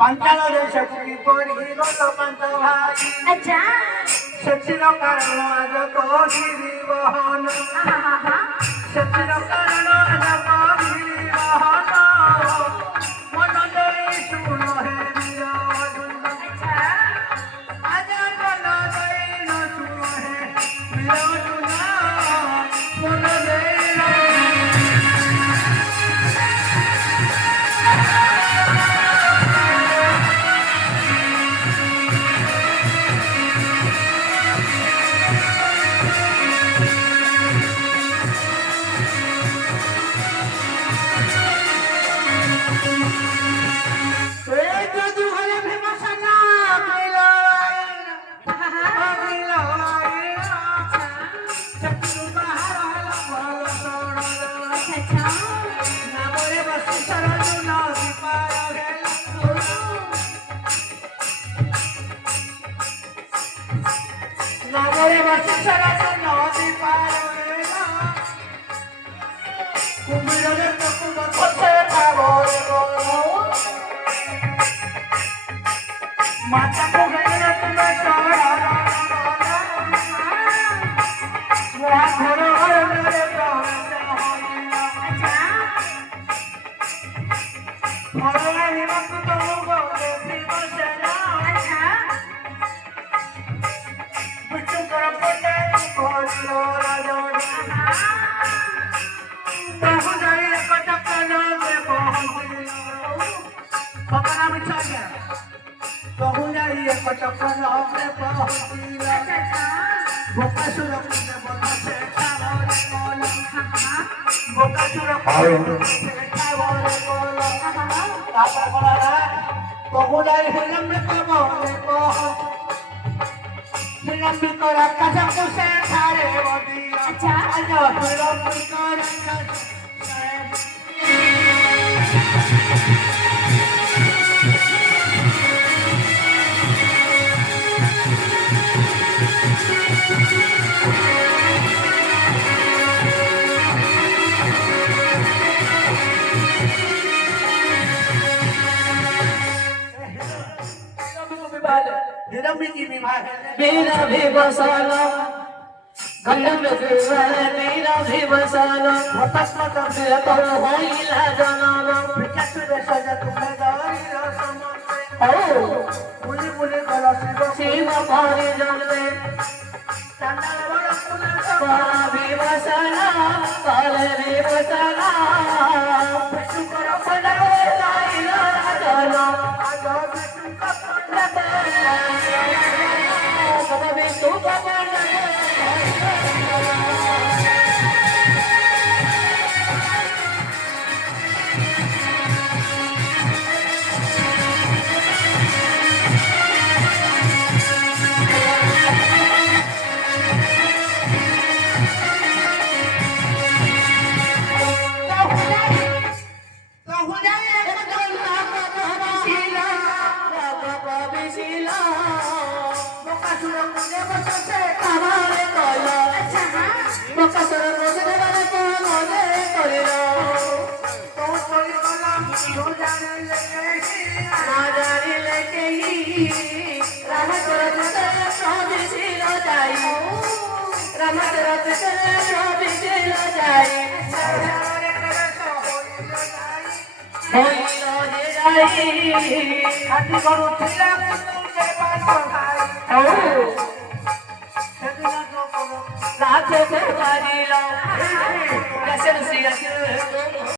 पंचानवे शक्ति पोरी गोलो पंच भाई अच्छा सचिनो कारण आज को गिरी बहन सचिनो कारण आज को गिरी बहन मन दे सुनो है दिया अच्छा आज मन दे न सुनो है दिया मन दे माता को गए तुम्हें चढ़ा घर मेरे मेरा भी बसाना गंगा में फिर मेरा भी बसाना तो होइला जनाना सीमा पारी जानवे भी बसाना काले भी बसाना